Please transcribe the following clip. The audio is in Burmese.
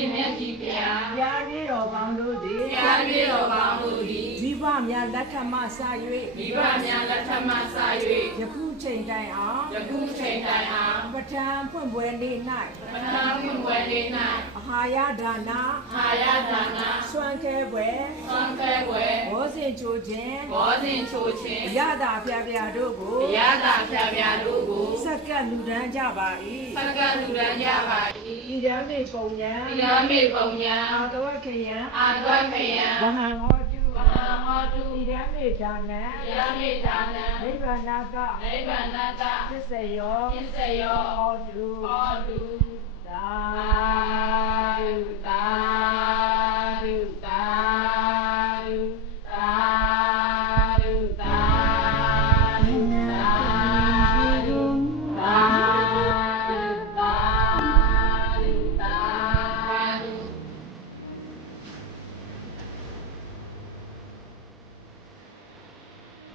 ရှင်မြတ်ကြီးဗျာ ပြာပြည့်တော်ကောင်းတို့သည် ပြာပြည့်တော်ကောင်းတို့သည် မိဘများလက်ထမစ မိဘများလက်ထမစ ၍ယခုချိန်တိုင်အောင် ယခုချိန်တိုင်အောင် ပဋ္ဌာန်းဖွင့်ပွဲနေ့ ပထမဖွင့်ပွဲနေ့ ၌အာဟာရဒါန အာရဒါန စွမ်းခဲပွဲ သွန်ခဲပွဲ ဘောဇင်ချိုခြင်း ဘောဇင်ချိုခြင်း ရတာဖျားဖျားတို့ကို ရတာဖြာဖြာတို့ကို စက္ကန့်လူဒန်းကြပါ စက္ကလူရန်ကြပါ ၏ဤ ၏ ရမေပုံညာ သီလမေပုံညာ အာတဝခယံ အာဂဝခယံ ဝဟံဟောတု ဝဟဟောတု ဤရမေဒါနံ သီလမေဒါနံ နိဗ္ဗာနက နိဗ္ဗာန်တ သစ္စယော ပစ္စယော ဟောတု ဟောတု သာ